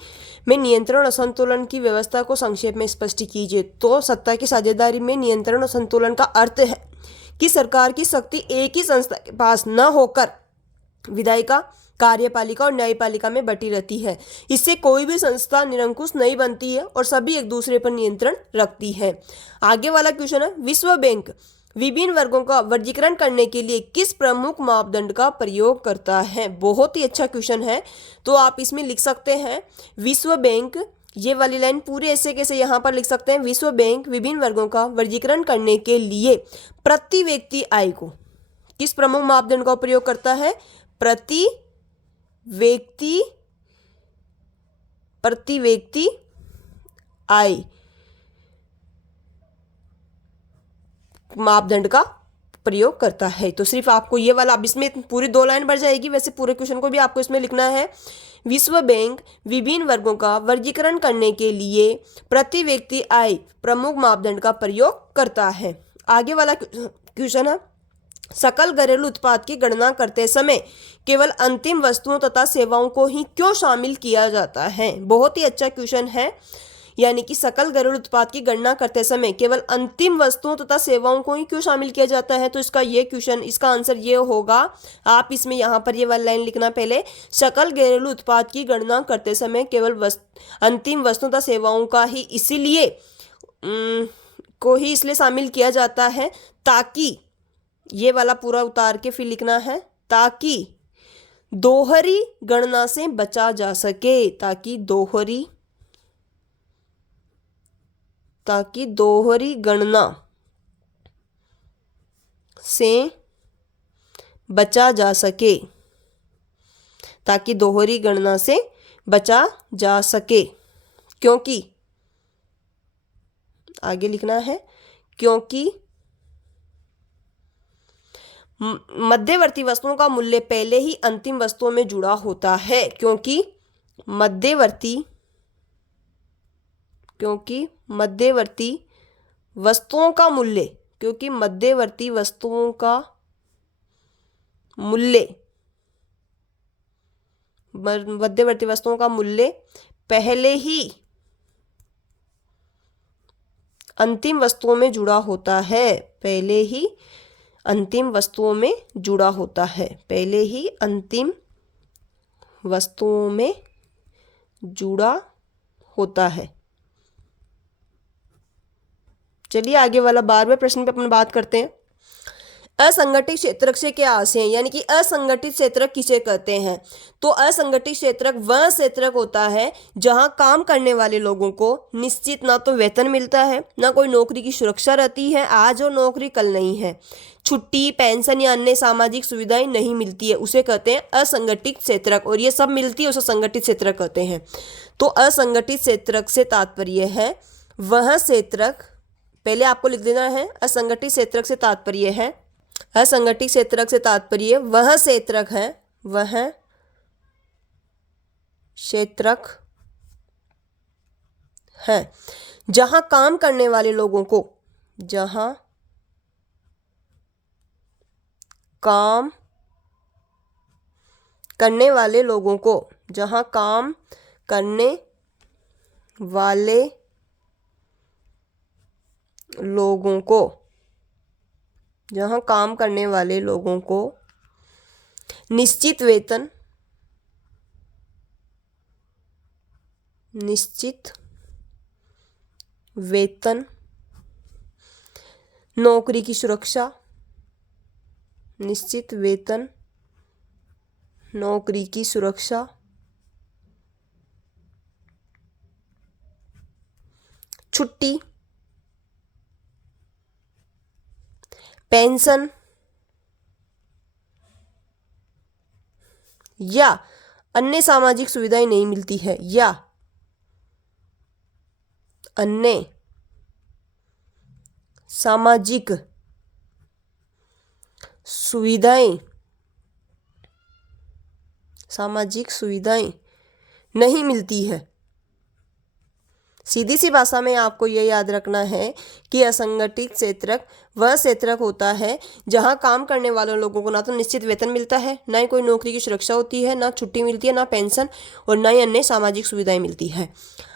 में नियंत्रण और संतुलन की व्यवस्था को संक्षेप में स्पष्ट कीजिए। तो सत्ता की साझेदारी में नियंत्रण और संतुलन का अर्थ है कि सरकार की शक्ति एक ही संस्था के पास न होकर विधायिका, कार्यपालिका और न्यायपालिका में बटी रहती है। इससे कोई भी संस्था निरंकुश नहीं बनती है और सभी एक दूसरे पर नियंत्रण रखती है। आगे वाला क्वेश्चन है, विश्व बैंक विभिन्न वर्गों का वर्गीकरण करने के लिए किस प्रमुख मापदंड का प्रयोग करता है? बहुत ही अच्छा क्वेश्चन है। तो आप इसमें लिख सकते हैं विश्व बैंक, ये वाली लाइन पूरे ऐसे कैसे यहाँ पर लिख सकते हैं, विश्व बैंक विभिन्न वर्गों का वर्गीकरण करने के लिए प्रति व्यक्ति आय को किस प्रमुख मापदंड का प्रयोग करता है? प्रति व्यक्ति आय मापदंड का प्रयोग करता है। तो सिर्फ आपको ये वाला, अब इसमें पूरी 2 लाइन बढ़ जाएगी, वैसे पूरे क्वेश्चन को भी आपको इसमें लिखना है। विश्व बैंक विभिन्न वर्गों का वर्गीकरण करने के लिए प्रति व्यक्ति आय प्रमुख मापदंड का प्रयोग करता है। आगे वाला क्वेश्चन है, सकल घरेलू उत्पाद की गणना करते समय केवल अंतिम वस्तुओं तथा सेवाओं को ही क्यों शामिल किया जाता है? बहुत ही अच्छा क्वेश्चन है। यानी कि सकल घरेलू उत्पाद की गणना करते समय केवल अंतिम वस्तुओं तथा सेवाओं को ही क्यों शामिल किया जाता है? तो इसका आंसर ये होगा, आप इसमें यहाँ पर ये वाली लाइन लिखना पहले, सकल घरेलू उत्पाद की गणना करते समय केवल अंतिम वस्तुओं तथा सेवाओं का ही इसलिए शामिल किया जाता है ताकि, ये वाला पूरा उतार के फिर लिखना है, ताकि दोहरी गणना से बचा जा सके, ताकि दोहरी गणना से बचा जा सके, ताकि दोहरी गणना से बचा जा सके, क्योंकि आगे लिखना है, क्योंकि मध्यवर्ती वस्तुओं का मूल्य पहले ही अंतिम वस्तुओं में जुड़ा होता है। क्योंकि मध्यवर्ती वस्तुओं का मूल्य पहले ही अंतिम वस्तुओं में जुड़ा होता है, पहले ही अंतिम वस्तुओं में जुड़ा होता है। चलिए आगे वाला 12वें प्रश्न पे अपन बात करते हैं। असंगठित क्षेत्रक से क्या आशय है? यानी कि असंगठित क्षेत्रक किसे कहते हैं? तो असंगठित क्षेत्रक वह क्षेत्रक होता है जहां काम करने वाले लोगों को निश्चित ना तो वेतन मिलता है, ना कोई नौकरी की सुरक्षा रहती है, आज और नौकरी कल नहीं है, छुट्टी, पेंशन या अन्य सामाजिक सुविधाएं नहीं मिलती है, उसे कहते हैं असंगठित क्षेत्रक। और ये सब मिलती है उसे संगठित क्षेत्रक कहते हैं। तो असंगठित क्षेत्रक से तात्पर्य है वह क्षेत्रक, पहले आपको लिख देना है, असंगठित क्षेत्रक से तात्पर्य है वह क्षेत्रक है जहां काम करने वाले लोगों को निश्चित वेतन, नौकरी की सुरक्षा, छुट्टी, पेंशन या अन्य सामाजिक सुविधाएं नहीं मिलती है, सामाजिक सुविधाएं नहीं मिलती है, सीधी सी भाषा में आपको ये याद रखना है कि असंगठित क्षेत्रक वह क्षेत्रक होता है जहां काम करने वाले लोगों को ना तो निश्चित वेतन मिलता है, ना ही कोई नौकरी की सुरक्षा होती है, ना छुट्टी मिलती है, ना पेंशन और ना ही अन्य सामाजिक सुविधाएं मिलती है।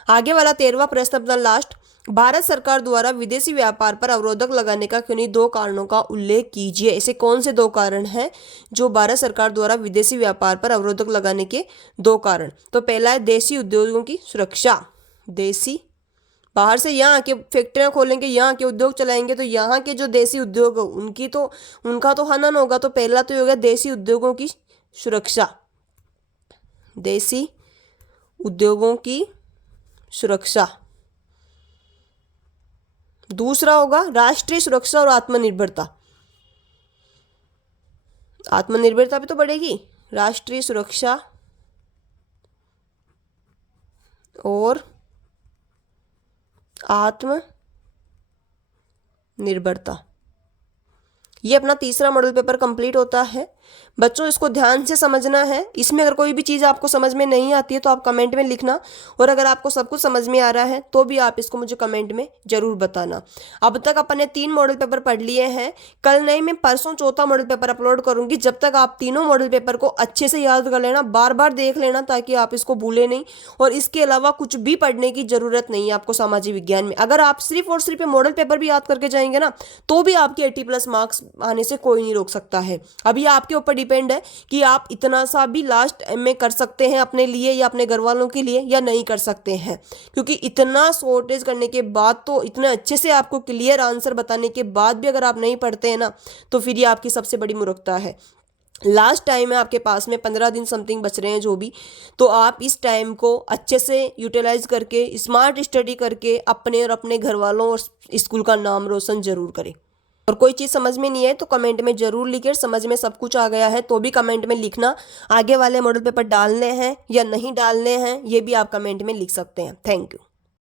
आगे वाला 13वां प्रश्न अपना लास्ट, भारत सरकार द्वारा विदेशी व्यापार पर अवरोधक लगाने का किन्हीं 2 कारणों का उल्लेख कीजिए। ऐसे कौन से 2 कारण हैं जो भारत सरकार द्वारा विदेशी व्यापार पर अवरोधक लगाने के 2 कारण? तो पहला है देशी उद्योगों की सुरक्षा। देशी, बाहर से यहाँ आके फैक्ट्रियाँ खोलेंगे, यहाँ के उद्योग चलाएंगे, तो यहाँ के जो देशी उद्योग उनका तो हनन होगा। तो पहला तो होगा देशी उद्योगों की सुरक्षा, देशी उद्योगों की सुरक्षा। दूसरा होगा राष्ट्रीय सुरक्षा और आत्मनिर्भरता। आत्मनिर्भरता भी तो बढ़ेगी, राष्ट्रीय सुरक्षा और आत्मनिर्भरता। ये अपना तीसरा मॉडल पेपर कंप्लीट होता है। बच्चों इसको ध्यान से समझना है। इसमें अगर कोई भी चीज़ आपको समझ में नहीं आती है तो आप कमेंट में लिखना, और अगर आपको सब कुछ समझ में आ रहा है तो भी आप इसको मुझे कमेंट में ज़रूर बताना। अब तक अपन ने 3 मॉडल पेपर पढ़ लिए हैं। कल नहीं, मैं परसों चौथा मॉडल पेपर अपलोड करूँगी। जब तक आप तीनों मॉडल पेपर को अच्छे से याद कर लेना, बार बार देख लेना ताकि आप इसको भूलें नहीं। और इसके अलावा कुछ भी पढ़ने की ज़रूरत नहीं है आपको सामाजिक विज्ञान में। अगर आप सिर्फ और सिर्फ मॉडल पेपर भी याद करके जाएंगे ना तो भी आपके 80+ मार्क्स आने से कोई नहीं रोक सकता है। अभी आपके ऊपर डिपेंड है कि आप इतना सा भी लास्ट में कर सकते हैं अपने लिए या अपने घर वालों के लिए या नहीं कर सकते हैं, क्योंकि इतना शॉर्टेज करने के बाद, तो इतने अच्छे से आपको क्लियर आंसर बताने के बाद भी अगर आप नहीं पढ़ते हैं ना तो फिर ये आपकी सबसे बड़ी मूर्खता है। लास्ट टाइम है आपके पास में, 15 दिन समथिंग बच रहे हैं जो भी, तो आप इस टाइम को अच्छे से यूटिलाइज करके स्मार्ट स्टडी करके अपने और अपने घर वालों और स्कूल का नाम रोशन जरूर करें। और कोई चीज़ समझ में नहीं है तो कमेंट में ज़रूर लिखिए। समझ में सब कुछ आ गया है तो भी कमेंट में लिखना। आगे वाले मॉडल पेपर डालने हैं या नहीं डालने हैं ये भी आप कमेंट में लिख सकते हैं। Thank you.